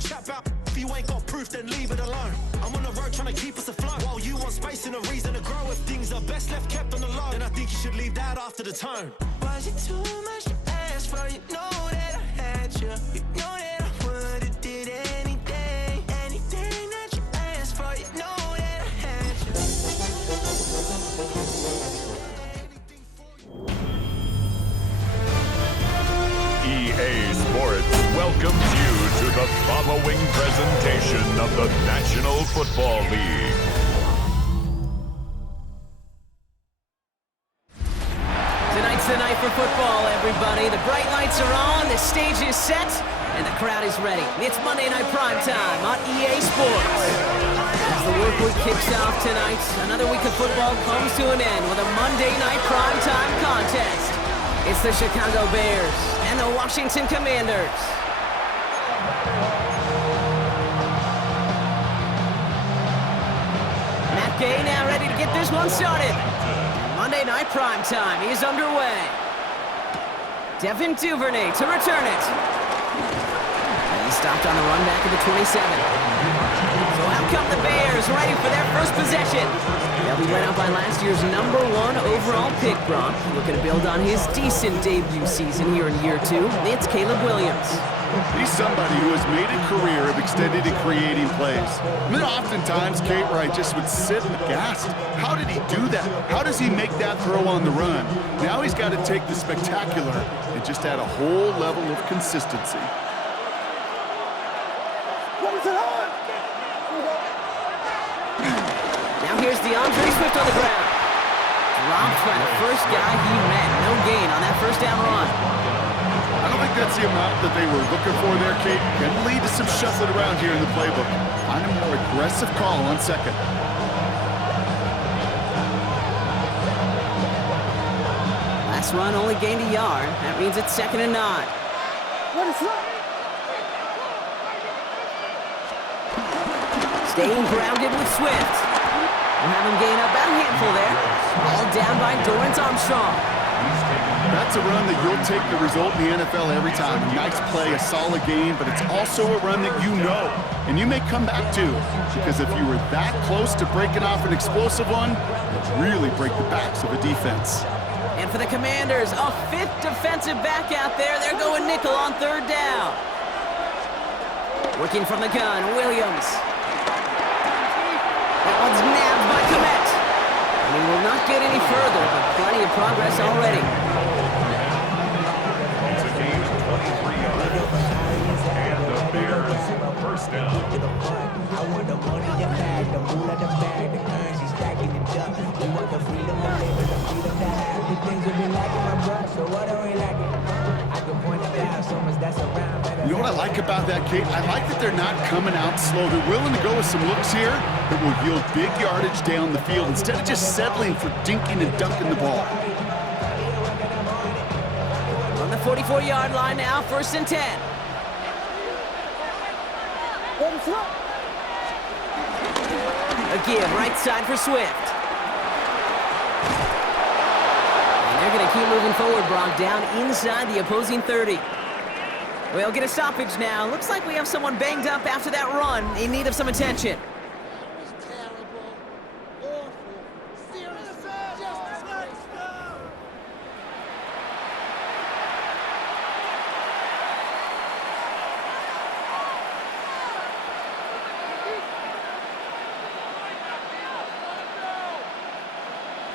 chat about if you ain't got proof, then leave it alone. I'm on the road trying to keep us afloat, while you want space and a reason to grow. If things are best left kept on the low, then I think you should leave that after the tone. Was it too much to ask for? You know that I had you. You know that I would've did anything that you asked for. You know that I had you. EA Sports welcomes you to the following presentation of the National Football League. Tonight's the night for football, everybody. The bright lights are on, the stage is set, and the crowd is ready. It's Monday Night Primetime on EA Sports. As the work week kicks off tonight, another week of football comes to an end with a Monday Night Primetime contest. It's the Chicago Bears and the Washington Commanders. Matt Gay now ready to get this one started. Monday Night Primetime is underway. Devin Duvernay to return it. And he stopped on the run back at the 27. So out come the Bears, ready for their first possession. They'll be led out by last year's #1 overall pick, Brock. Looking to build on his decent debut season here in year 2. It's Caleb Williams. He's somebody who has made a career of extended and creating plays. I mean, oftentimes, Kate Wright just would sit aghast. How did he do that? How does he make that throw on the run? Now he's got to take the spectacular and just add a whole level of consistency. Now here's DeAndre Swift on the ground. Dropped by the first guy he met. No gain on that first down run. I don't think that's the amount that they were looking for there, Kate. Can lead to some shuffling around here in the playbook. Find a more aggressive call on second. Last run only gained a yard. That means it's 2nd and 9. Staying grounded with Swift. We'll have him gain about a handful there. All down by Dorrance Armstrong. That's a run that you'll take the result in the NFL every time. A nice play, a solid game, but it's also a run that you know, and you may come back to, because if you were that close to breaking off an explosive one, it'd really break the backs of a defense. And for the Commanders, a 5th defensive back out there. They're going nickel on 3rd down. Working from the gun, Williams. That one's nabbed by Komet. And he will not get any further, but plenty of progress already. It's a gain of 23 yards, and the Bears first down. I want the money in the bag, the moolah the bag, the currency stacking the duck. We want the freedom to live and the freedom to have. The things we be lacking, my bruh, so what are we lacking? I can point it out so much that's around. You know what I like about that, Kate? I like that they're not coming out slow. They're willing to go with some looks here that will yield big yardage down the field instead of just settling for dinking and dunking the ball. On the 44-yard line now, 1st and 10. Again, right side for Swift. And they're going to keep moving forward, Brock, down inside the opposing 30. We'll get a stoppage now. Looks like we have someone banged up after that run in need of some attention.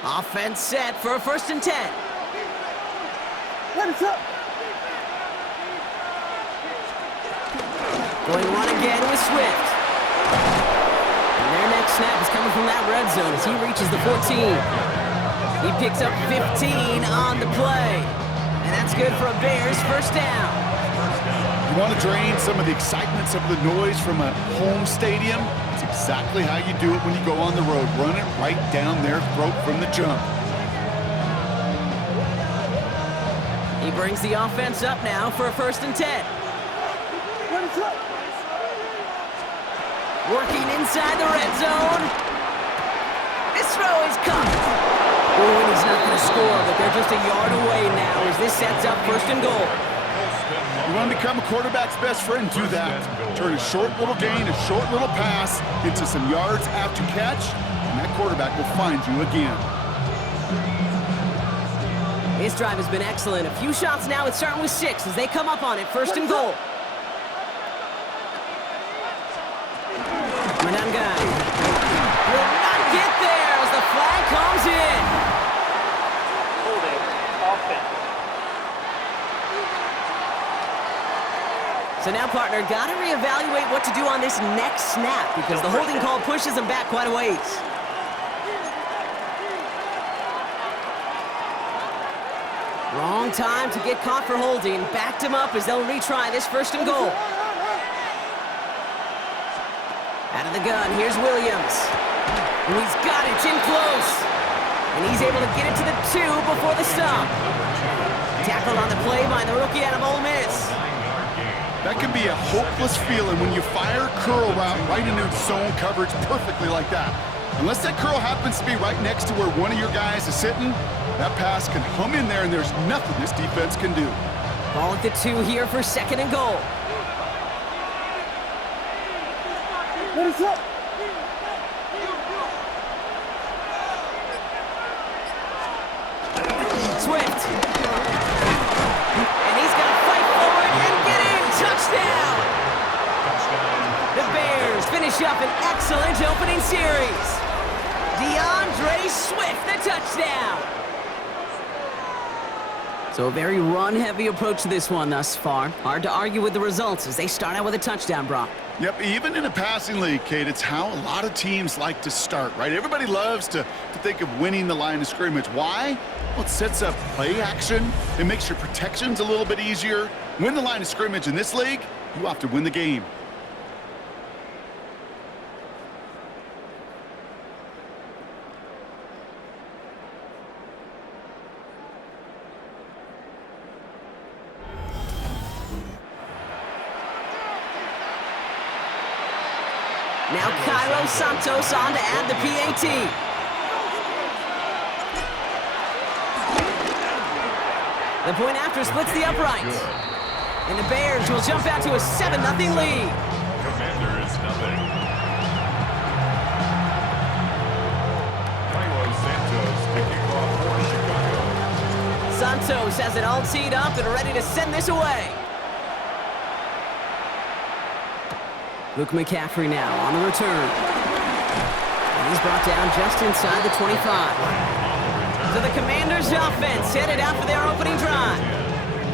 Offense set for a 1st and 10. Going run again with Swift. And their next snap is coming from that red zone as he reaches the 14. He picks up 15 on the play. And that's good for a Bears 1st down. You want to drain some of the excitement, some of the noise from a home stadium? It's exactly how you do it when you go on the road. Run it right down their throat from the jump. He brings the offense up now for a 1st and 10. Working inside the red zone. This throw is caught. Oh, and he's not going to score, but they're just a yard away now as this sets up 1st and goal. You want to become a quarterback's best friend, do that. Turn a short little gain, a short little pass into some yards after catch, and that quarterback will find you again. This drive has been excellent. A few shots now. It's starting with 6 as they come up on it. 1st and goal. Mananga will not get there as the flag comes in. Holding offense. So now, partner, got to reevaluate what to do on this next snap because the holding call pushes him back quite a ways. Wrong time to get caught for holding. Backed him up as they'll retry this 1st and goal. Out of the gun, here's Williams. And he's got it in close. And he's able to get it to the 2 before the stop. Tackled on the play by the rookie out of Ole Miss. That can be a hopeless feeling when you fire curl route right into zone coverage perfectly like that. Unless that curl happens to be right next to where one of your guys is sitting, that pass can hum in there and there's nothing this defense can do. Ball at the 2 here for 2nd and goal. Swift. And he's going to fight forward and get in. Touchdown. The Bears finish up an excellent opening series. DeAndre Swift, the touchdown. So a very run-heavy approach to this one thus far. Hard to argue with the results as they start out with a touchdown, Brock. Yep, even in a passing league, Kate, it's how a lot of teams like to start, right? Everybody loves to think of winning the line of scrimmage. Why? Well, it sets up play action. It makes your protections a little bit easier. Win the line of scrimmage in this league, you have to win the game. Now Cairo Santos on to add the PAT. The point after splits the uprights. And the Bears will jump out to a 7-0 lead. Commanders nothing. Cairo Santos kicking off for Chicago. Santos has it all teed up and ready to send this away. Luke McCaffrey now on the return. And he's brought down just inside the 25. So the Commanders' offense headed out for their opening drive.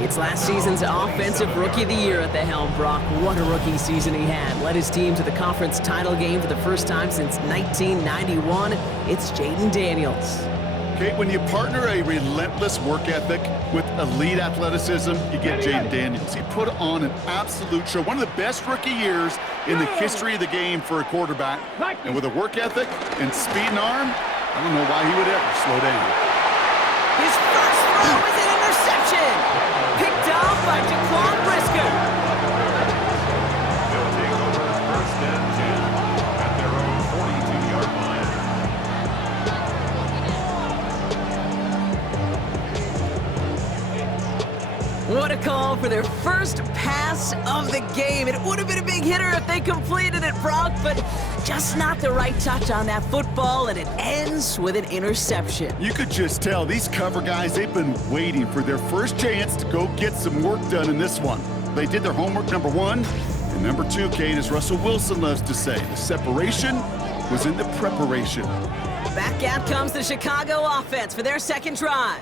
It's last season's Offensive Rookie of the Year at the helm, Brock. What a rookie season he had. Led his team to the conference title game for the first time since 1991. It's Jaden Daniels. Kate, when you partner a relentless work ethic with elite athleticism, you get Jaden Daniels. He put on an absolute show. One of the best rookie years in the history of the game for a quarterback. And with a work ethic and speed and arm, I don't know why he would ever slow down. His first throw is an interception. Picked off by Jaquan Brisker. They'll take over 1st and 10 at their own 42-yard line. What a call for their first pass of the game. It would have been a big hitter if they completed it, Brock, but just not the right touch on that football, and it ends with an interception. You could just tell these cover guys, they've been waiting for their first chance to go get some work done in this one. They did their homework, number 1. And number 2, Kate, as Russell Wilson loves to say, the separation was in the preparation. Back out comes the Chicago offense for their second drive.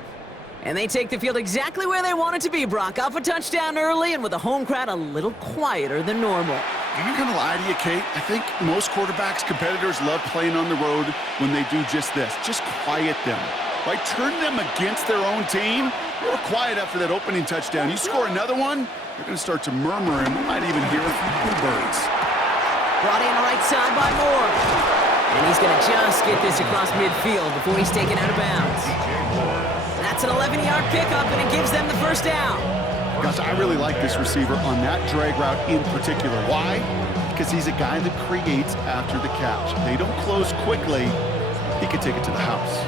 And they take the field exactly where they want it to be, Brock. Up a touchdown early and with the home crowd a little quieter than normal. I'm not going to lie to you, Kate. I think most quarterbacks, competitors love playing on the road when they do just this. Just quiet them. Right? Turn them against their own team. They were quiet after that opening touchdown. You score another one, they're going to start to murmur, and we might even hear it from the birds. Brought in right side by Moore. And he's going to just get this across midfield before he's taken out of bounds. That's an 11-yard pickup, and it gives them the first down. Gosh, I really like this receiver on that drag route in particular. Why? Because he's a guy that creates after the catch. They don't close quickly. He could take it to the house.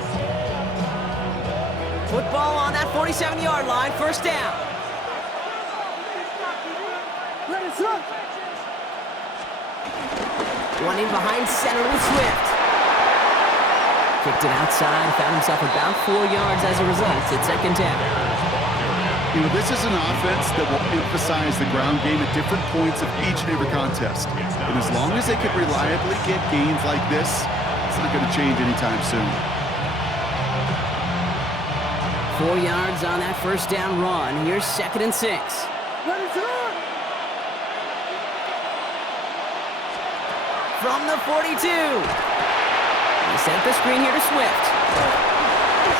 Football on that 47-yard line, first down. One in behind center with Swift. Kicked it outside, found himself about 4 yards as a result. It's second down. You know, this is an offense that will emphasize the ground game at different points of each and every contest. And as long as they can reliably get gains like this, it's not going to change anytime soon. 4 yards on that first down run. Here's 2nd and 6. From the 42. He sent the screen here to Swift.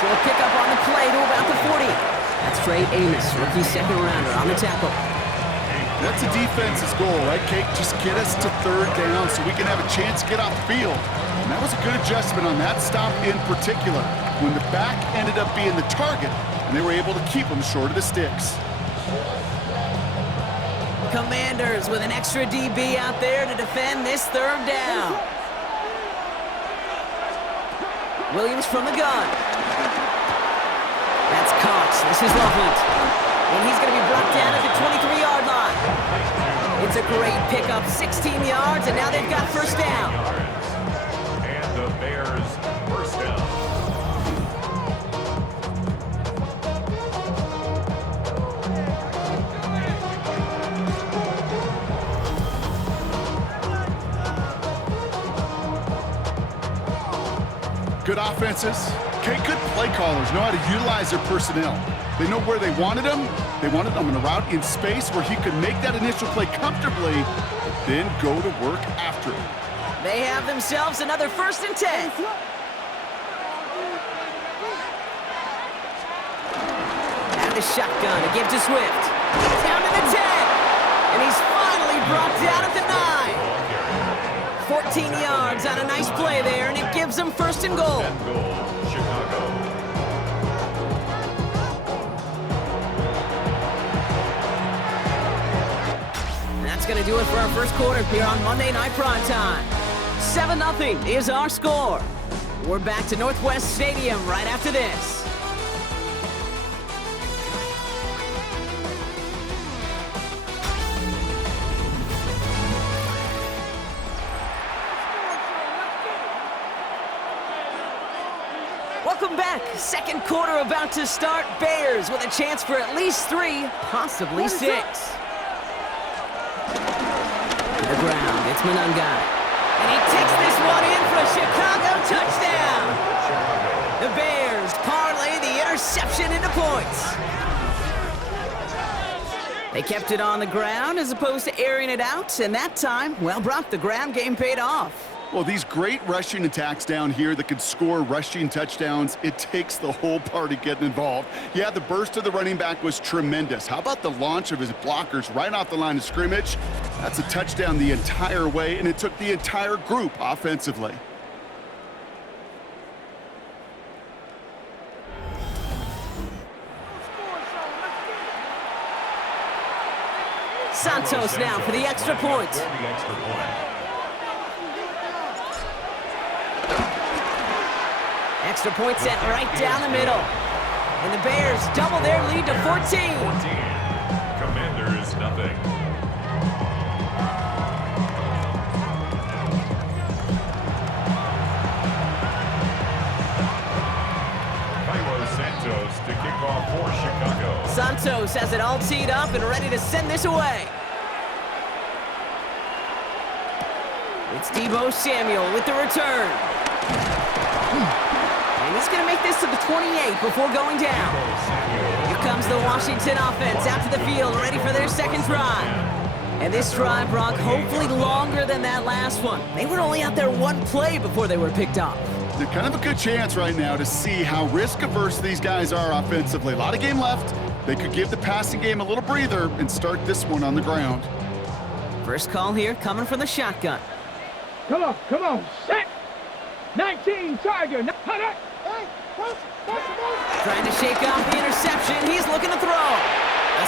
Short pickup on the play to about the 40. That's Trey Amos, rookie second rounder on the tackle. That's a defense's goal, right, Kate? Just get us to 3rd down so we can have a chance to get off the field. And that was a good adjustment on that stop in particular, when the back ended up being the target, and they were able to keep him short of the sticks. Commanders with an extra DB out there to defend this 3rd down. Williams from the gun. That's Cox. This is Loveland. And he's going to be brought down at the 23-yard line. It's a great pickup, 16 yards, and now they've got first down. And the Bears first down. Good offenses. Okay, good play callers know how to utilize their personnel. They know where they wanted him. They wanted him in a route in space where he could make that initial play comfortably, but then go to work after it. They have themselves another 1st and 10. Out of the shotgun to give to Swift. Down to the 10. And he's finally brought down at the 9. 14 yards on a nice play there, and it gives them 1st and goal. Chicago. And that's going to do it for our first quarter here on Monday Night Primetime. 7-0 is our score. We're back to Northwest Stadium right after this. Welcome back. Second quarter about to start. Bears with a chance for at least 3, possibly 6. To the ground, it's Monangai. And he takes this one in for a Chicago touchdown. The Bears parlay the interception into points. They kept it on the ground as opposed to airing it out, and that time, well, Brock, the ground game paid off. Well, these great rushing attacks down here that could score rushing touchdowns, it takes the whole party getting involved. Yeah, the burst of the running back was tremendous. How about the launch of his blockers right off the line of scrimmage? That's a touchdown the entire way, and it took the entire group offensively. Santos now for the extra point. Extra point set right down the middle. And the Bears double their lead to 14. Commanders, nothing. Santos to kick off for Chicago. Santos has it all teed up and ready to send this away. It's Deebo Samuel with the return. And he's going to make this to the 28 before going down. Here comes the Washington offense out to the field, ready for their second drive. And this drive, Brock, hopefully longer than that last one. They were only out there one play before they were picked off. They're kind of a good chance right now to see how risk-averse these guys are offensively. A lot of game left. They could give the passing game a little breather and start this one on the ground. First call here coming from the shotgun. Come on, set! 19, Tiger! Trying to shake off the interception. He's looking to throw.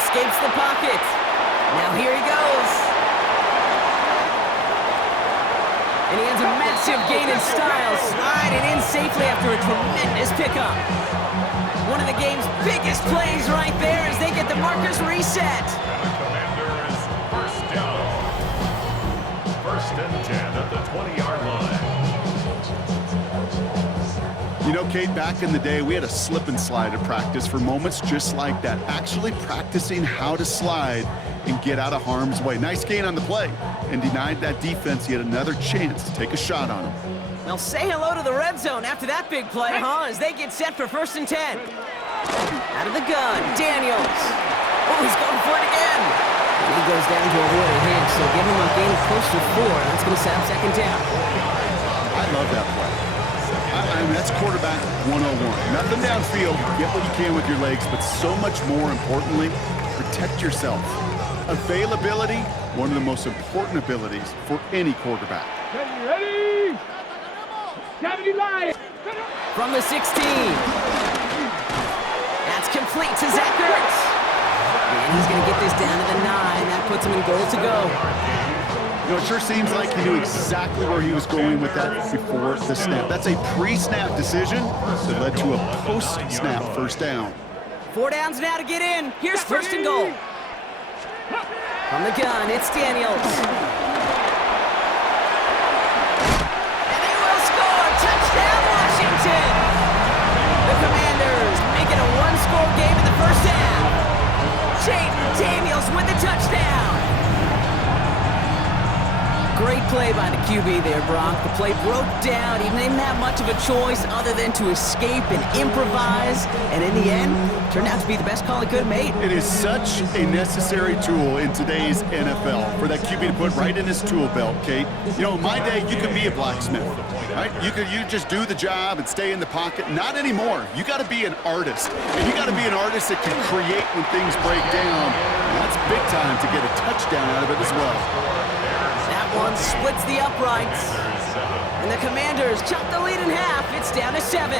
Escapes the pocket. Now here he goes. And he has a massive gain in style, sliding in safely after a tremendous pickup. One of the game's biggest plays right there as they get the markers reset. Commanders first down. First and 10 at the 20-yard line. You know, Kate, back in the day, we had a slip and slide at practice for moments just like that. Actually practicing how to slide and get out of harm's way. Nice gain on the play, and denied that defense yet another chance to take a shot on him. Well, say hello to the red zone after that big play, huh? As they get set for first and 10. Out of the gun, Daniels. Oh, he's going for it again. And he goes down to avoid a hit, so give him a gain of close to 4. That's going to set up second down. I love that play. I mean, that's quarterback 101. Nothing downfield. Get what you can with your legs, but so much more importantly, protect yourself. Availability, one of the most important abilities for any quarterback. Ready? 70 line. From the 16. That's complete to Zach Ertz. And he's going to get this down to the 9. That puts him in goal to go. You know, it sure seems like he knew exactly where he was going with that before the snap. That's a pre-snap decision that led to a post-snap first down. 4 downs now to get in. Here's first and goal. From the gun, it's Daniels. And they will score. Touchdown, Washington. The Commanders make it a one-score game in the first half. Jaden Daniels with the touchdown. Great play by the QB there, Brock. The play broke down. He didn't have much of a choice other than to escape and improvise. And in the end, turned out to be the best call he could have made. It is such a necessary tool in today's NFL for that QB to put right in his tool belt, Kate. You know, in my day, you could be a blacksmith, right? You just do the job and stay in the pocket. Not anymore. You got to be an artist. And you got to be an artist that can create when things break down. And that's big time to get a touchdown out of it as well. One splits the uprights. And the Commanders chop the lead in half. It's down to 7.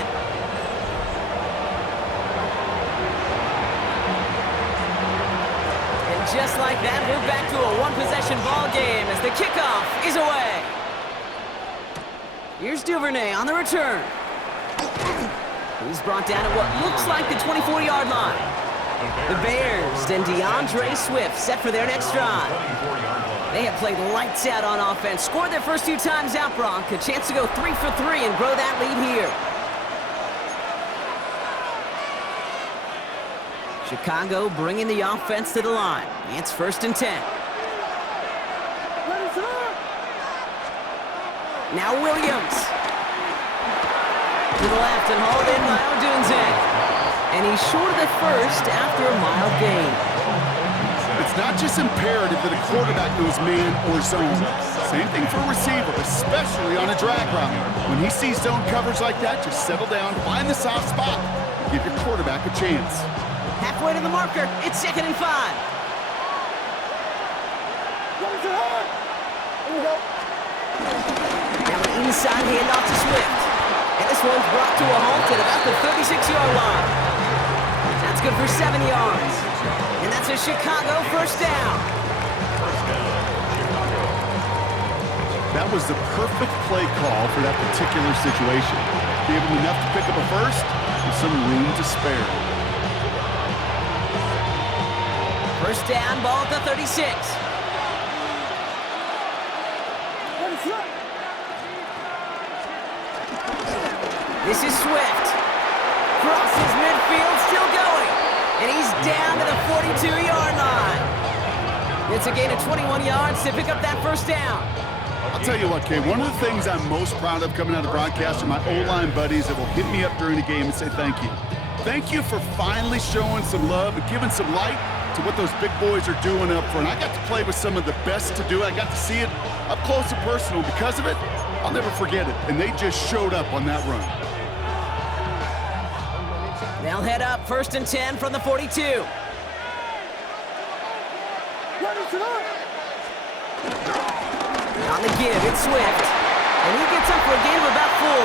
And just like that, we're back to a one-possession ball game as the kickoff is away. Here's Duvernay on the return. He's brought down at what looks like the 24-yard line. The Bears and DeAndre Swift set for their next drive. They have played lights out on offense, scored their first 2 times out, Bronk. A chance to go 3 for 3 and grow that lead here. Chicago bringing the offense to the line. It's first and 10. Now Williams. To the left and hauled in by Odunze. And he's short of the first after a mild gain. It's not just imperative that a quarterback knows man or zone. Same thing for a receiver, especially on a drag route. When he sees zone coverage like that, just settle down, find the soft spot, give your quarterback a chance. Halfway to the marker, it's second and 5. Now an inside handoff to Swift. And this one's brought to a halt at about the 36-yard line. That's good for 7 yards. And that's a Chicago first down. That was the perfect play call for that particular situation. Gave him enough to pick up a first with some room to spare. First down, ball at the 36. This is Swift. Crosses midfield, still going. And he's down to the 42-yard line. It's a gain of 21 yards to pick up that first down. I'll tell you what, Kay, one of the things I'm most proud of coming out of broadcast are my O-line buddies that will hit me up during the game and say thank you. Thank you for finally showing some love and giving some light to what those big boys are doing up front. I got to play with some of the best to do it. I got to see it up close and personal. Because of it, I'll never forget it. And they just showed up on that run. They'll head up first and 10 from the 42. On the give, it's Swift. And he gets up for a gain of about 4.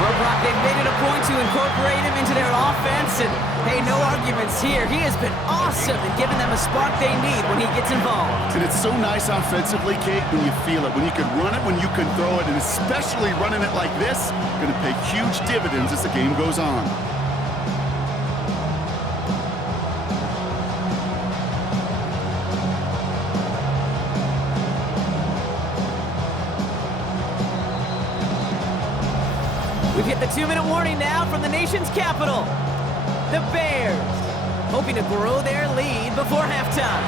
Well, Brock, they've made it a point to incorporate him into their offense. And, hey, no arguments here. He has been awesome in giving them a spark they need when he gets involved. And it's so nice offensively, Kate, when you feel it. When you can run it, when you can throw it. And especially running it like this, going to pay huge dividends as the game goes on. We've hit the 2-minute warning now from the nation's capital. The Bears, hoping to grow their lead before halftime.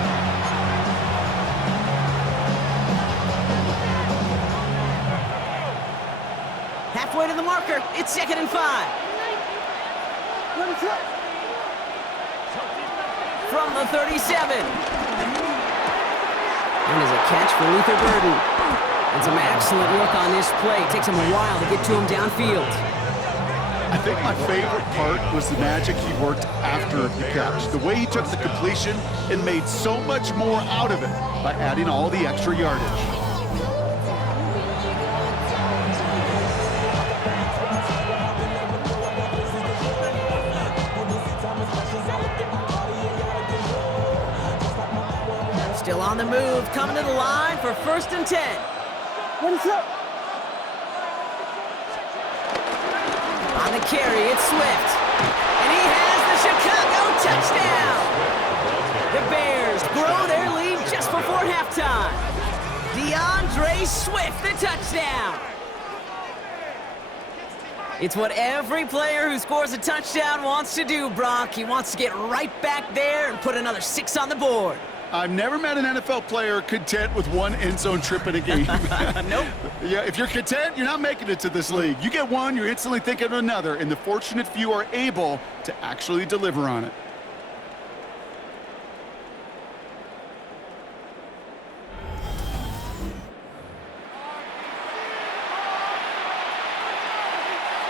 Halfway to the marker, it's 2nd and 5. From the 37. And there's a catch for Luther Burden. And some excellent work on this play. It takes him a while to get to him downfield. I think my favorite part was the magic he worked after the catch. The way he took the completion and made so much more out of it by adding all the extra yardage. Still on the move, coming to the line for 1st and 10. What is up? On the carry, it's Swift. And he has the Chicago touchdown! The Bears grow their lead just before halftime. DeAndre Swift, the touchdown! It's what every player who scores a touchdown wants to do, Brock. He wants to get right back there and put another 6 on the board. I've never met an NFL player content with one end zone trip in a game. Nope. Yeah, if you're content, you're not making it to this league. You get one, you're instantly thinking of another, and the fortunate few are able to actually deliver on it.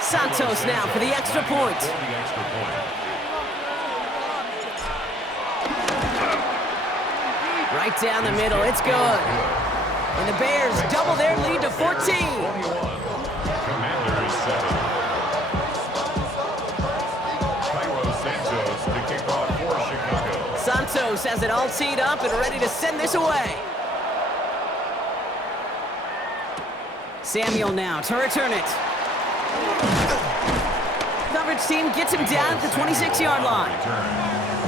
Santos now for the extra point. Right down the middle, it's good. And the Bears double their lead to 14. Commanders 7. Santos to kick off for Chicago. Santos has it all teed up and ready to send this away. Samuel now to return it. Coverage team gets him down at the 26-yard line.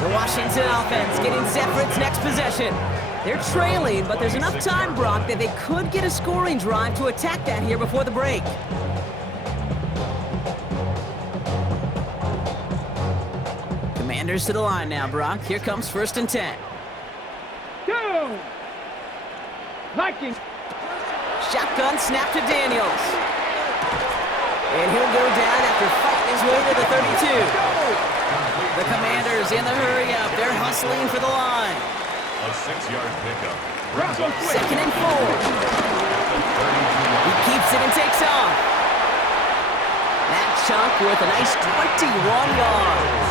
The Washington offense getting set for its next possession. They're trailing, but there's enough time, Brock, that they could get a scoring drive to attack that here before the break. Commanders to the line now, Brock. Here comes 1st and 10. Go! Liking. Shotgun snap to Daniels. And he'll go down after fighting his way to the 32. The Commanders in the hurry-up. They're hustling for the line. A 6-yard pickup. 2nd and 4. He keeps it and takes off. That chunk with a nice 21 yards.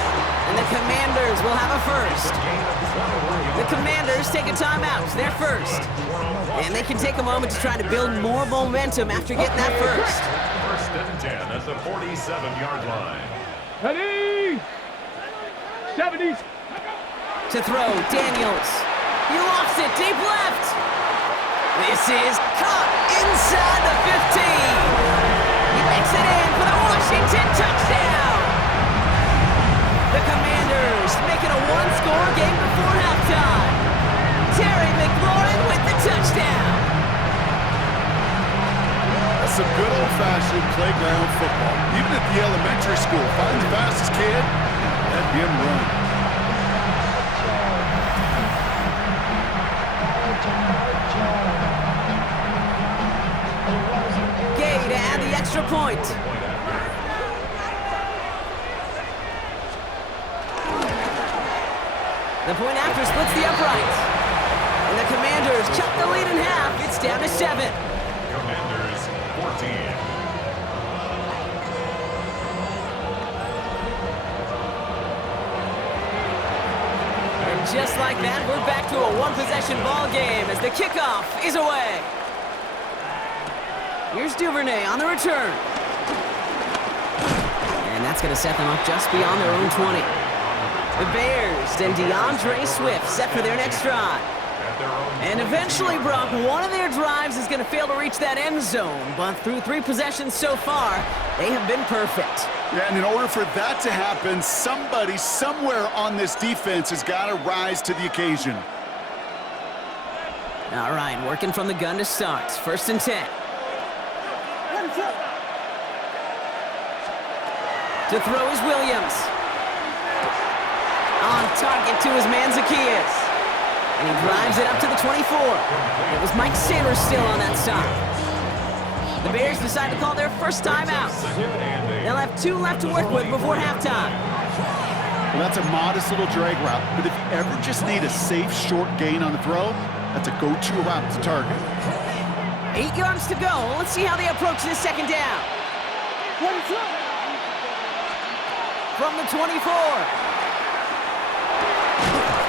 And the Commanders will have a first. The Commanders take a timeout. They're first. And they can take a moment to try to build more momentum after getting that first. 1st and 10 at the 47-yard line. Ready? 70s. To throw, Daniels. He lofts it deep left. This is caught inside the 15. He makes it in for the Washington touchdown. The Commanders make it a one-score game before halftime. Terry McLaurin with the touchdown. That's some good old-fashioned playground football. Even at the elementary school, find the fastest kid, let him run. Gay to add the extra point. The point after splits the uprights. And the Commanders chop the lead in half. It's down to 7. Commanders 14. And just like that, we're back to a one-possession ball game as the kickoff is away. Here's Duvernay on the return. And that's going to set them up just beyond their own 20. The Bears and DeAndre Swift set for their next drive. And eventually, Brock, one of their drives is going to fail to reach that end zone. But through 3 possessions so far, they have been perfect. Yeah, and in order for that to happen, somebody somewhere on this defense has got to rise to the occasion. All right, working from the gun to start. 1st and 10. To throw is Williams. On target to his man Zacchaeus. And he drives it up to the 24. It was Mike Saylor still on that side. The Bears decide to call their first timeout. They'll have 2 left to work with before halftime. Well, that's a modest little drag route, but if you ever just need a safe, short gain on the throw, that's a go-to route to target. 8 yards to go. Let's see how they approach this second down. From the 24.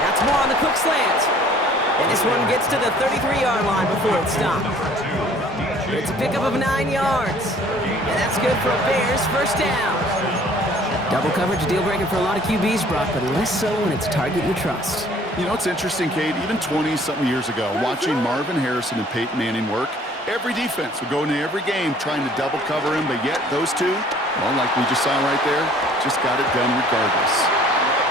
That's more on the Cook slant. And this one gets to the 33-yard line before it's stopped. It's a pickup of 9 yards. And that's good for a Bears first down. Double coverage, a deal breaker for a lot of QBs, Brock, but less so when it's a target you trust. You know, it's interesting, Kate, even 20-something years ago, watching Marvin Harrison and Peyton Manning work, every defense would go into every game trying to double cover him, but yet those two, well, like we just saw right there, just got it done regardless.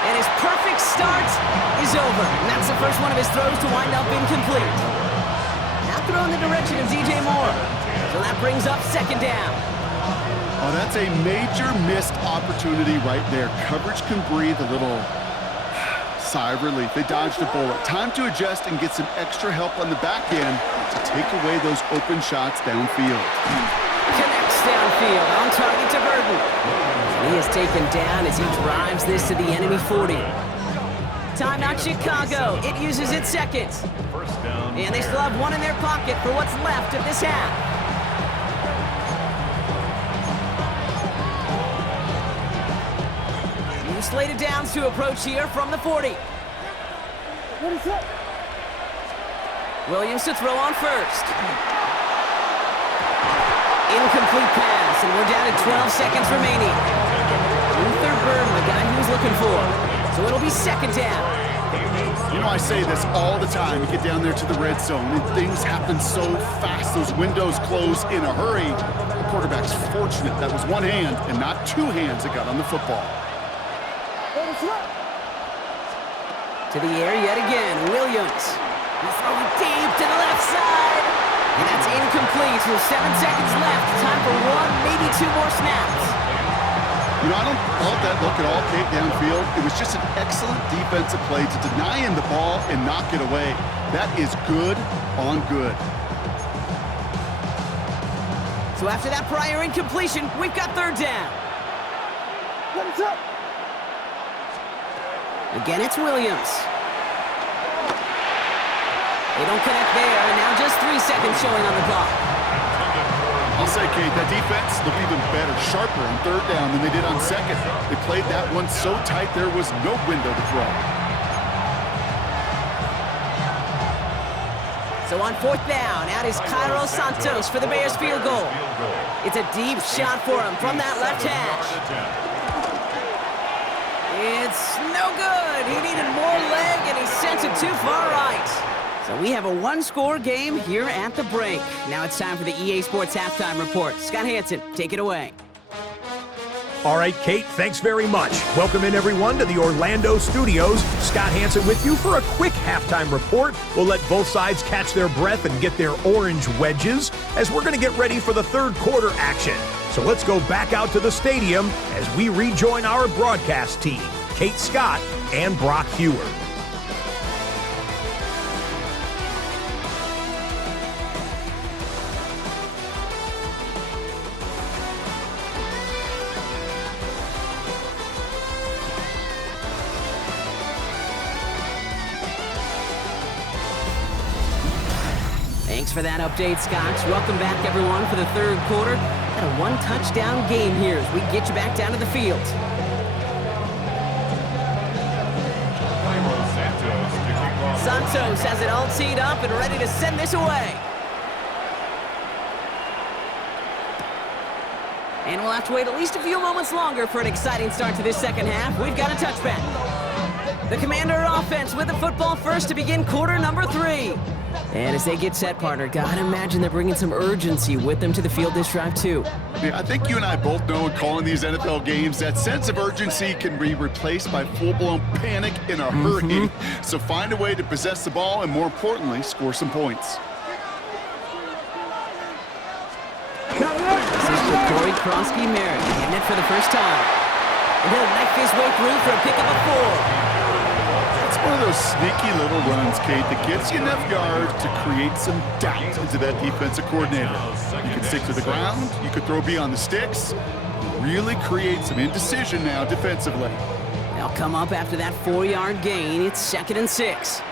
And his perfect start is over. And that's the first one of his throws to wind up incomplete. Now throw in the direction of DJ Moore. So that brings up second down. Oh, that's a major missed opportunity right there. Coverage can breathe a little sigh of relief. They dodged a bullet. Time to adjust and get some extra help on the back end to take away those open shots downfield. Connects downfield, on target to Burton. He is taken down as he drives this to the enemy 40. Timeout Chicago. It uses its second. And they still have one in their pocket for what's left of this half. New slated downs to approach here from the 40. Williams to throw on first. Incomplete pass, and we're down to 12 seconds remaining. Luther Burton, the guy he was looking for. So it'll be second down. You know, I say this all the time. You get down there to the red zone, and things happen so fast. Those windows close in a hurry. The quarterback's fortunate that was one hand and not 2 hands that got on the football. To the air yet again, Williams. He's throwing deep to the left side. And that's incomplete with 7 seconds left. Time for 1, maybe 2 more snaps. You know, I don't fault that look at all, Kate, downfield. It was just an excellent defensive play to deny him the ball and knock it away. That is good on good. So after that prior incompletion, we've got third down. Again, it's Williams. They don't connect there, and now just 3 seconds showing on the clock. I'll say, Kate, that defense looked even better, sharper on third down than they did on second. They played that one so tight there was no window to throw. So on fourth down, out is Cairo Santos for the Bears field goal. It's a deep shot for him from that left hash. It's no good. He needed more leg, and he sent it too far right. So we have a 1-score game here at the break. Now it's time for the EA Sports Halftime Report. Scott Hansen, take it away. All right, Kate, thanks very much. Welcome in, everyone, to the Orlando studios. Scott Hansen with you for a quick halftime report. We'll let both sides catch their breath and get their orange wedges as we're going to get ready for the third quarter action. So let's go back out to the stadium as we rejoin our broadcast team, Kate Scott and Brock Hewer. Thanks for that update, Scott. Welcome back, everyone, for the third quarter. Got a 1-touchdown game here as we get you back down to the field. Santos has it all teed up and ready to send this away. And we'll have to wait at least a few moments longer for an exciting start to this second half. We've got a touchback. The Commander offense with the football first to begin quarter number 3. And as they get set, partner, gotta imagine they're bringing some urgency with them to the field this drive, too. Yeah, I think you and I both know in calling these NFL games, that sense of urgency can be replaced by full-blown panic in a hurry. So find a way to possess the ball and, more importantly, score some points. This is for Corey Krosky-Merritt, getting it for the first time. And he'll knife his way through for a pick of a 4. It's one of those sneaky little runs, Kate, that gets you enough yards to create some doubt into that defensive coordinator. You can stick to the ground, you could throw beyond the sticks, really create some indecision now defensively. They'll come up after that 4-yard gain. It's 2nd and 6.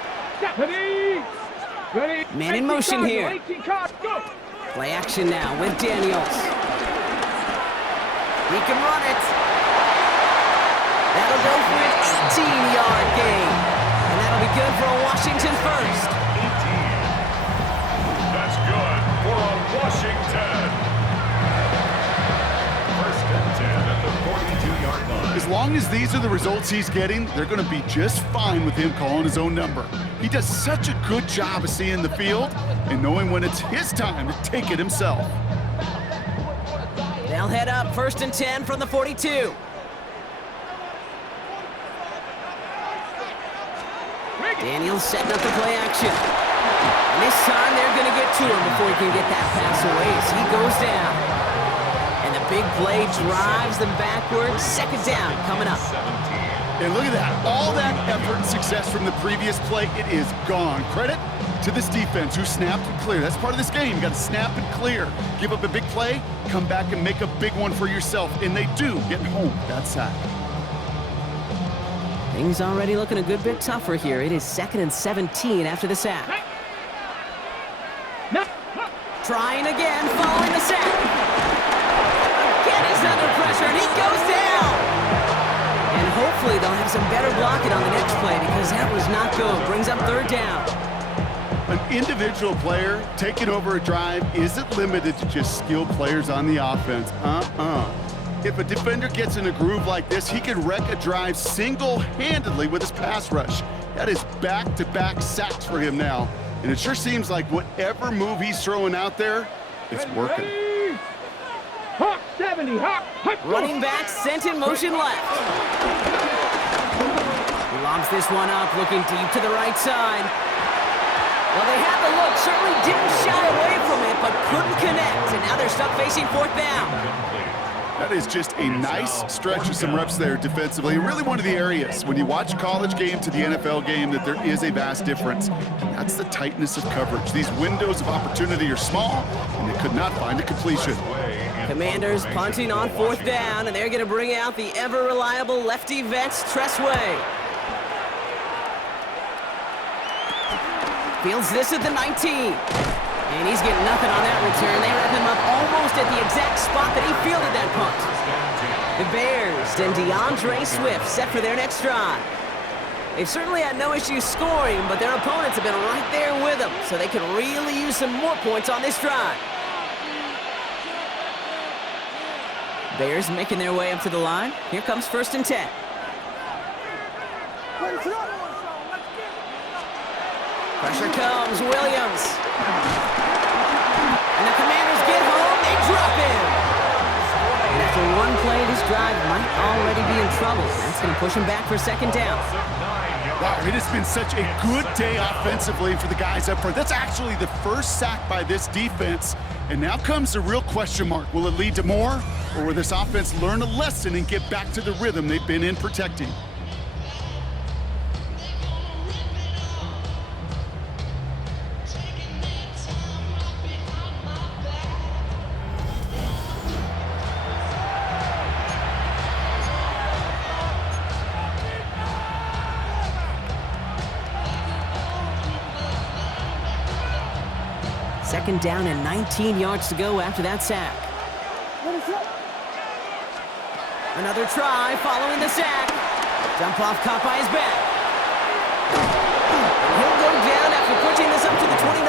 Ready. Man in motion here. 18 cards, go. Play action now with Daniels. He can run it. That'll go for an 18-yard gain. And that'll be good for a Washington first. 18. That's good for a Washington. First and 10 at the 42-yard line. As long as these are the results he's getting, they're going to be just fine with him calling his own number. He does such a good job of seeing the field and knowing when it's his time to take it himself. They'll head up 1st and 10 from the 42. Daniels setting up the play action. And this time they're going to get to him before he can get that pass away as he goes down. And the big play drives them backwards. 2nd down coming up. And look at that. All that effort and success from the previous play, it is gone. Credit to this defense who snapped and cleared. That's part of this game. You got to snap and clear. Give up a big play, come back and make a big one for yourself. And they do get home that sack. Things already looking a good bit tougher here. It is 2nd and 17 after the sack. Trying again, following the sack. Again, he's under pressure, and he goes down. And hopefully they'll have some better blocking on the next play because that was not good. Brings up 3rd down. An individual player taking over a drive isn't limited to just skilled players on the offense. If a defender gets in a groove like this, he can wreck a drive single-handedly with his pass rush. That is back-to-back sacks for him now. And it sure seems like whatever move he's throwing out there, it's working. Hawk 70, Hawk. Running back sent in motion left. He lobs this one up, looking deep to the right side. Well, they had the look, certainly didn't shy away from it, but couldn't connect. And now they're stuck facing 4th down. That is just a nice stretch of some reps there defensively. Really one of the areas, when you watch a college game to the NFL game, that there is a vast difference. And that's the tightness of coverage. These windows of opportunity are small, and they could not find a completion. Commanders punting on 4th down, and they're going to bring out the ever-reliable lefty vets, Tressway. Fields this at the 19. And he's getting nothing on that return. They wrap him up almost at the exact spot that he fielded that punt. The Bears and DeAndre Swift set for their next drive. They've certainly had no issue scoring, but their opponents have been right there with them, so they could really use some more points on this drive. Bears making their way up to the line. Here comes 1st and 10. Pressure comes, Williams. And the Commanders get home, they drop him. And after one play, this drive might already be in trouble. That's going to push him back for 2nd down. Wow, it has been such a good day offensively for the guys up front. That's actually the first sack by this defense. And now comes the real question mark. Will it lead to more? Or will this offense learn a lesson and get back to the rhythm they've been in protecting? Second down and 19 yards to go after that sack. Another try following the sack. Dump off caught by his back. And he'll go down after pushing this up to the 29.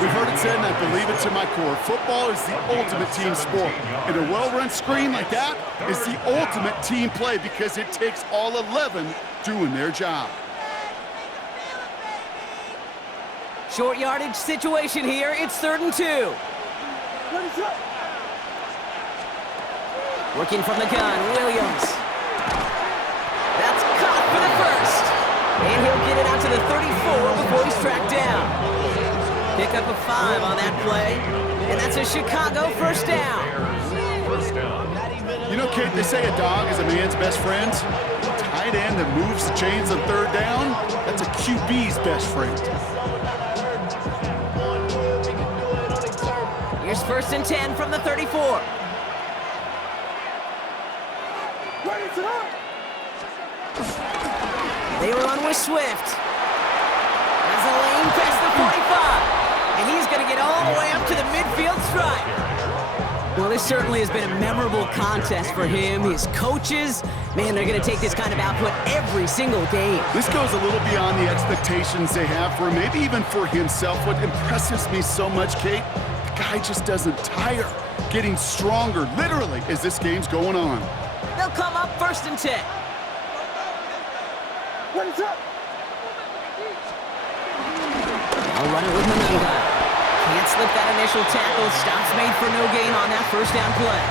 We've heard it said, and I believe it to my core, football is the ultimate team sport. And a well-run screen like that is the ultimate team play because it takes all 11 doing their job. Short yardage situation here. It's 3rd and 2. Working from the gun, Williams. That's caught for the first. And he'll get it out to the 34 before he's tracked down. Pick up a 5 on that play. And that's a Chicago 1st down. You You know, Kate, they say a dog is a man's best friend. A tight end that moves the chains on third down, that's a QB's best friend. Here's 1st and 10 from the 34. They run with Swift. Has a lane past the 45. And he's going to get all the way up to the midfield stripe. Well, this certainly has been a memorable contest for him. His coaches, man, they're going to take this kind of output every single game. This goes a little beyond the expectations they have for him, maybe even for himself. What impresses me so much, Kate, the guy just doesn't tire. Getting stronger, literally, as this game's going on. They'll come up 1st and 10. What is up? I'll run it with Manunga. Can't slip that initial tackle. Stops made for no gain on that 1st down play.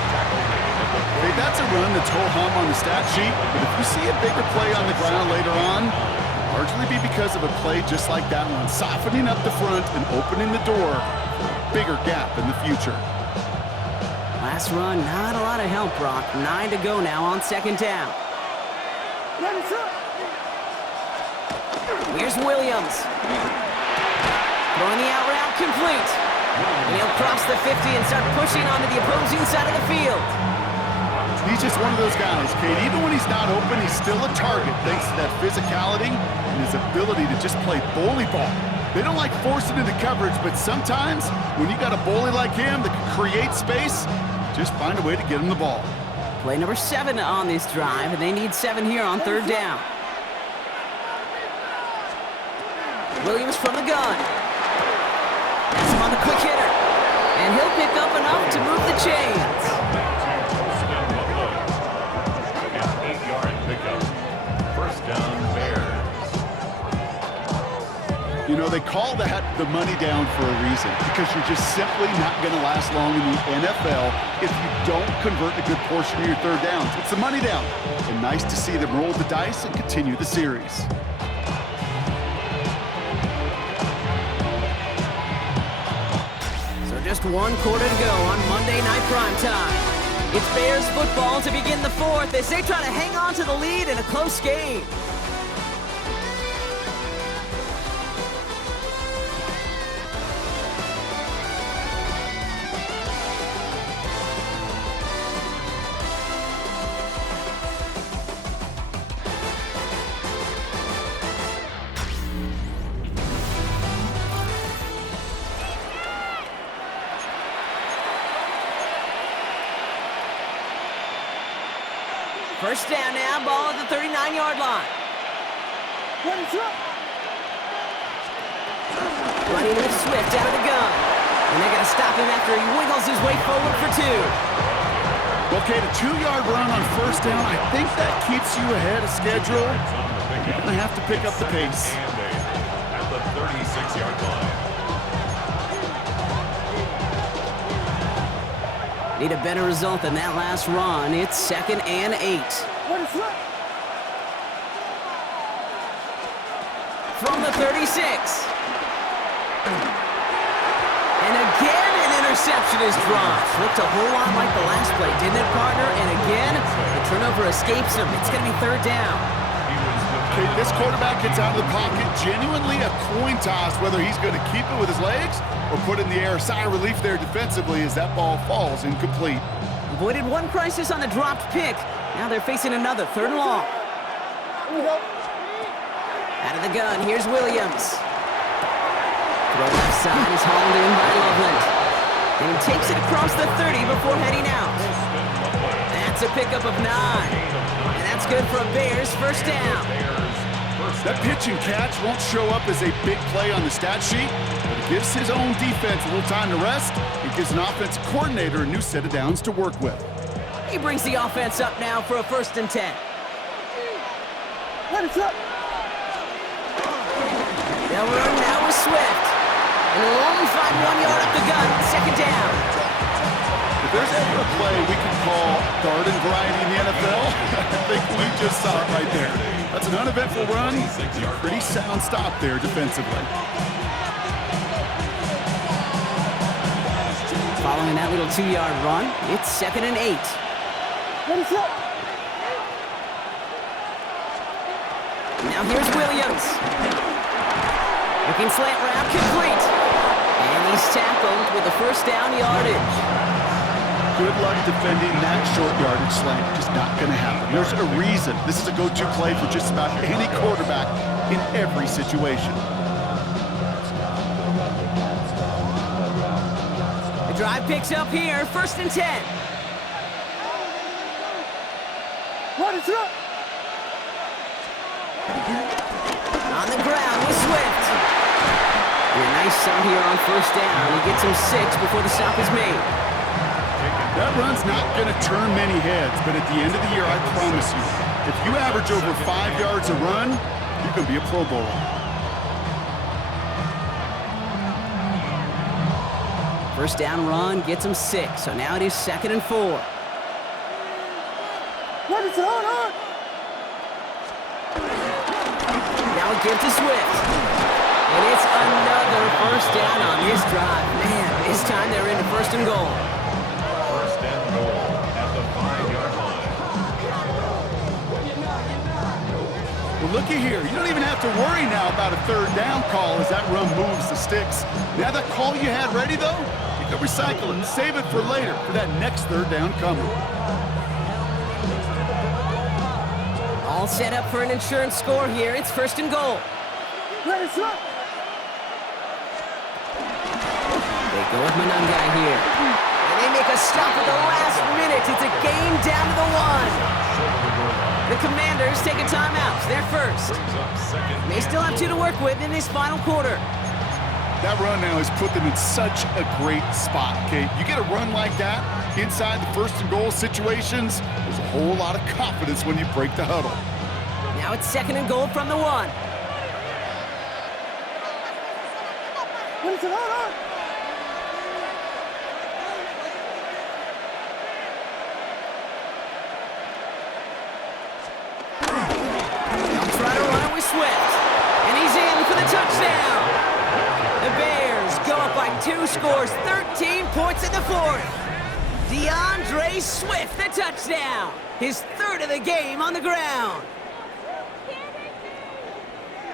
Hey, that's a run that's ho-hum on the stat sheet, but if you see a bigger play on the ground later on, it'll largely be because of a play just like that one, softening up the front and opening the door for a bigger gap in the future. Last run, not a lot of help, Brock. 9 to go now on 2nd down. Here's Williams. Throwing the out route complete. And he'll cross the 50 and start pushing onto the opposing side of the field. He's just one of those guys, Kate. Even when he's not open, he's still a target thanks to that physicality and his ability to just play bully ball. They don't like forcing into coverage, but sometimes when you got a bully like him that can create space, just find a way to get him the ball. Play number 7 on this drive, and they need 7 here on 3rd down. Williams from the gun. That's him on the quick hitter. And he'll pick up enough to move the chains. An 8-yard pickup. 1st down, Bears. You know, they call that the money down for a reason, because you're just simply not going to last long in the NFL if you don't convert a good portion of your 3rd downs. It's the money down. And nice to see them roll the dice and continue the series. Just 1 quarter to go on Monday Night Primetime. It's Bears football to begin the 4th as they try to hang on to the lead in a close game. First down now, ball at the 39-yard line. What is up? Running with Swift out of the gun. And they're going to stop him after he wiggles his way forward for 2. Okay, the 2-yard run on 1st down, I think that keeps you ahead of schedule. You're going to have to pick up the pace. At the 36-yard line. Need a better result than that last run. It's 2nd and 8. What is up? From the 36. And again, an interception is dropped. Looked a whole lot like the last play, didn't it, partner? And again, the turnover escapes him. It's going to be 3rd down. Okay, this quarterback gets out of the pocket, genuinely a coin toss, whether he's going to keep it with his legs or put it in the air. Sigh of relief there defensively as that ball falls incomplete. Avoided one crisis on the dropped pick. Now they're facing another 3rd and long. Out of the gun, here's Williams. Throw left side is hauled in by Loveland. And he takes it across the 30 before heading out. That's a pickup of 9. And that's good for a Bears 1st down. That pitch and catch won't show up as a big play on the stat sheet, but it gives his own defense a little time to rest. It gives an offensive coordinator a new set of downs to work with. He brings the offense up now for a 1st and 10. What is up? They'll run now with Swift. And will only find 1 yard up the gun, 2nd down. If there's ever a play we can call garden variety in the NFL, I think we just saw it right there. That's an uneventful run, pretty sound stop there defensively. Following that little 2-yard run, it's 2nd and 8. Ready, set. Now here's Williams. Looking slant route complete. And he's tackled with a first down yardage. Good luck defending that short yardage slant. Just not going to happen. There's a reason. This is a go-to play for just about any quarterback in every situation. The drive picks up here, 1st and 10. Ready, set. On the ground with Swift. And a nice start here on 1st down. He gets him 6 before the stop is made. That run's not going to turn many heads, but at the end of the year, I promise you, if you average over 5 yards a run, you're going to be a Pro Bowler. First down run gets him 6, so now it is 2nd and 4. Ready, set, on. Now a give to Swift. And it's another first down on this drive. Man, this time they're into 1st and goal. First and goal at the 5-yard line. Well, looky here. You don't even have to worry now about a 3rd down call as that run moves the sticks. Now that call you had ready, though, you can recycle it. Save it for later for that next 3rd down coming. All set up for an insurance score here. It's 1st and goal. Ready, set. They go with Manungai here. And they make a stop at the last minute. It's a game down to the 1. The Commanders take a timeout. They're first. They still have 2 to work with in this final quarter. That run now has put them in such a great spot, Kate. You get a run like that inside the 1st and goal situations, there's a whole lot of confidence when you break the huddle. Now it's 2nd and goal from the 1. Ready, set, on. They'll try to run it with Swift. And he's in for the touchdown. The Bears go up by 2 scores, 13 points in the 4th. DeAndre Swift, the touchdown. His 3rd of the game on the ground.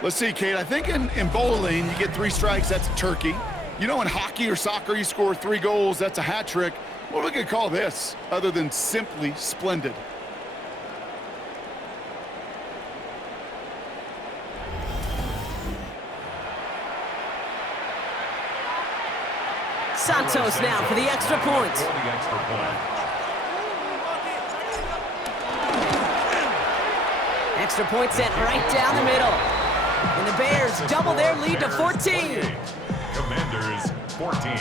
Let's see, Kate, I think in bowling, you get 3 strikes, that's a turkey. You know, in hockey or soccer, you score 3 goals, that's a hat trick. What are we going to call this, other than simply splendid? Santos now for the extra point. Extra point sent right down the middle. And the Bears double their lead to 14. Commanders 14.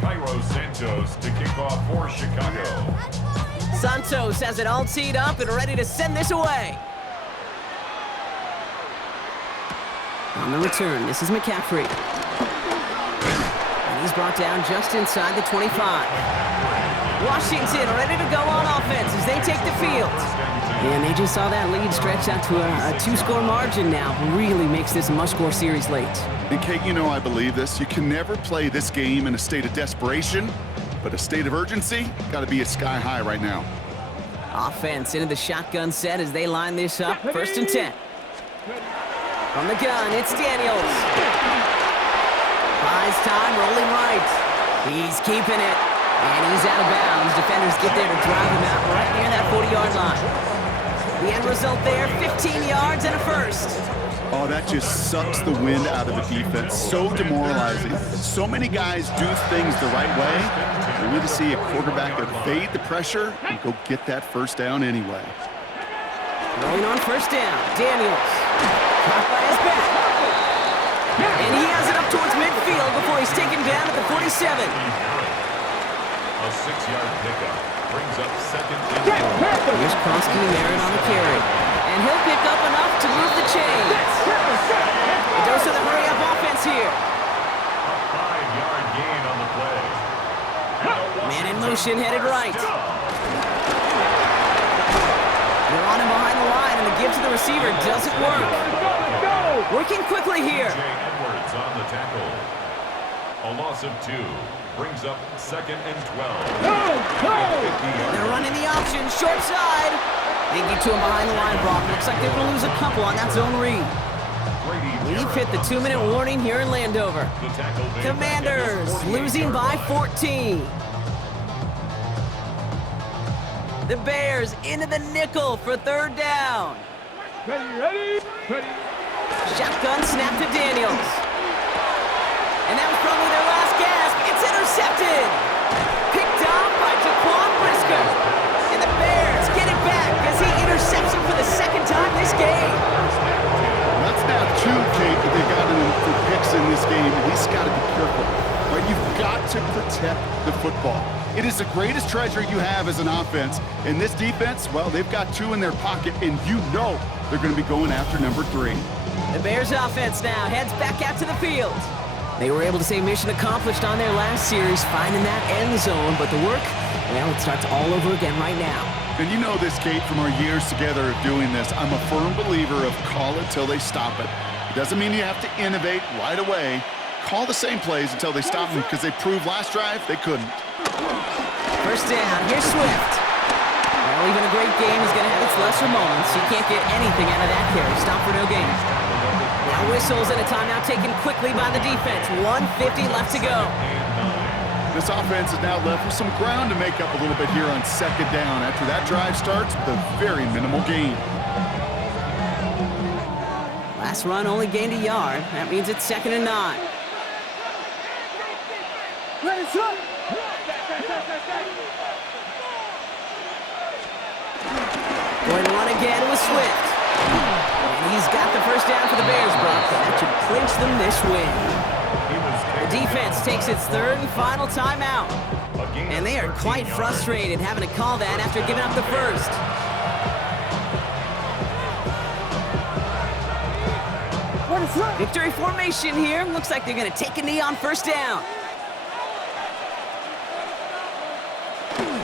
Cairo Santos to kick off for Chicago. Santos has it all teed up and ready to send this away. On the return, this is McCaffrey. And he's brought down just inside the 25. Washington ready to go on offense as they take the field. And they just saw that lead stretch out to a 2-score margin now. Really makes this a must-score series late. And Kate, you know I believe this. You can never play this game in a state of desperation, but a state of urgency got to be at sky high right now. Offense into the shotgun set as they line this up. 1st and 10. From the gun, it's Daniels. Buys time, rolling right. He's keeping it. And he's out of bounds. Defenders get there to drive him out right near that 40-yard line. The end result there, 15 yards and a first. Oh, that just sucks the wind out of the defense. So demoralizing. So many guys do things the right way. We need to see a quarterback evade the pressure and go get that first down anyway. Rolling on 1st down, Daniels. Caught by his back. And he has it up towards midfield before he's taken down at the 47. A 6-yard pickup brings up 2nd and 4. Here's Krosky Merritt on the carry. And he'll pick up enough to move the chains. A dose of the hurry-up offense here. A 5-yard gain on the play. Man in motion, headed right. They're on him behind the line, and the give to the receiver doesn't work. Working quickly here. Edwards on the tackle. A loss of 2 brings up 2nd and 12. They're running the option, short side. They get to him behind the line, Brock. Looks like they're going to lose a couple on that zone read. We've hit the 2-minute warning here in Landover. Commanders losing by 14. The Bears into the nickel for 3rd down. Ready? Shotgun snap to Daniels. And that was probably their last gasp. It's intercepted. Picked off by Jaquan Brisker. And the Bears get it back as he intercepts him for the 2nd time this game. That's now 2, Kate, that they got him for picks in this game, and he's got to be careful. Right? You've got to protect the football. It is the greatest treasure you have as an offense. And this defense, well, they've got 2 in their pocket, and you know they're going to be going after number 3. The Bears offense now heads back out to the field. They were able to say mission accomplished on their last series, finding that end zone, but the work, well, it starts all over again right now. And you know this, Kate, from our years together of doing this. I'm a firm believer of call it till they stop it. It doesn't mean you have to innovate right away. Call the same plays until they stop them, because they proved last drive they couldn't. 1st down, here's Swift. Well, even a great game is going to have its lesser moments. You can't get anything out of that carry. Stop for no gain. Now whistles and a timeout taken quickly by the defense. 1:50 left to go. This offense is now left with some ground to make up a little bit here on 2nd down after that drive starts with a very minimal gain. Last run only gained a yard. That means it's 2nd and 9. Ready, set. Going to run again with Swift. And he's got the 1st down for the Bears, Brock. That should clinch them this win. The defense takes its 3rd and final timeout. And they are quite frustrated having to call that after giving up the 1st. Ready, set. Victory formation here. Looks like they're going to take a knee on 1st down.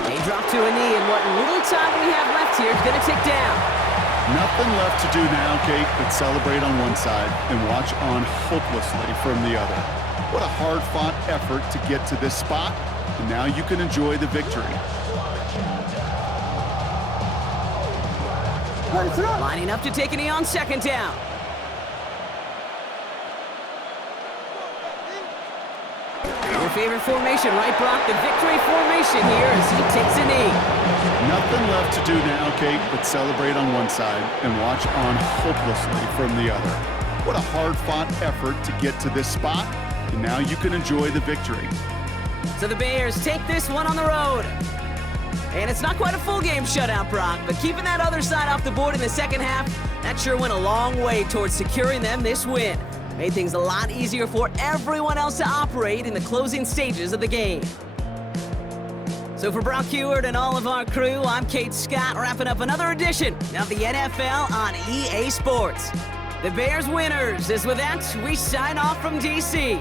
They drop to a knee, and what little time we have left here is going to tick down. Nothing left to do now, Kate, but celebrate on one side and watch on hopelessly from the other. What a hard-fought effort to get to this spot, and now you can enjoy the victory. Ready, set. Lining up to take a knee on 2nd down. Your favorite formation, right, Brock? The victory formation here as he takes a knee. Nothing left to do now, Kate, but celebrate on one side and watch on hopelessly from the other. What a hard-fought effort to get to this spot, and now you can enjoy the victory. So the Bears take this one on the road. And it's not quite a full game shutout, Brock, but keeping that other side off the board in the 2nd half, that sure went a long way towards securing them this win. Made things a lot easier for everyone else to operate in the closing stages of the game. So for Brock Heward and all of our crew, I'm Kate Scott, wrapping up another edition of the NFL on EA Sports. The Bears winners, as with that, we sign off from D.C.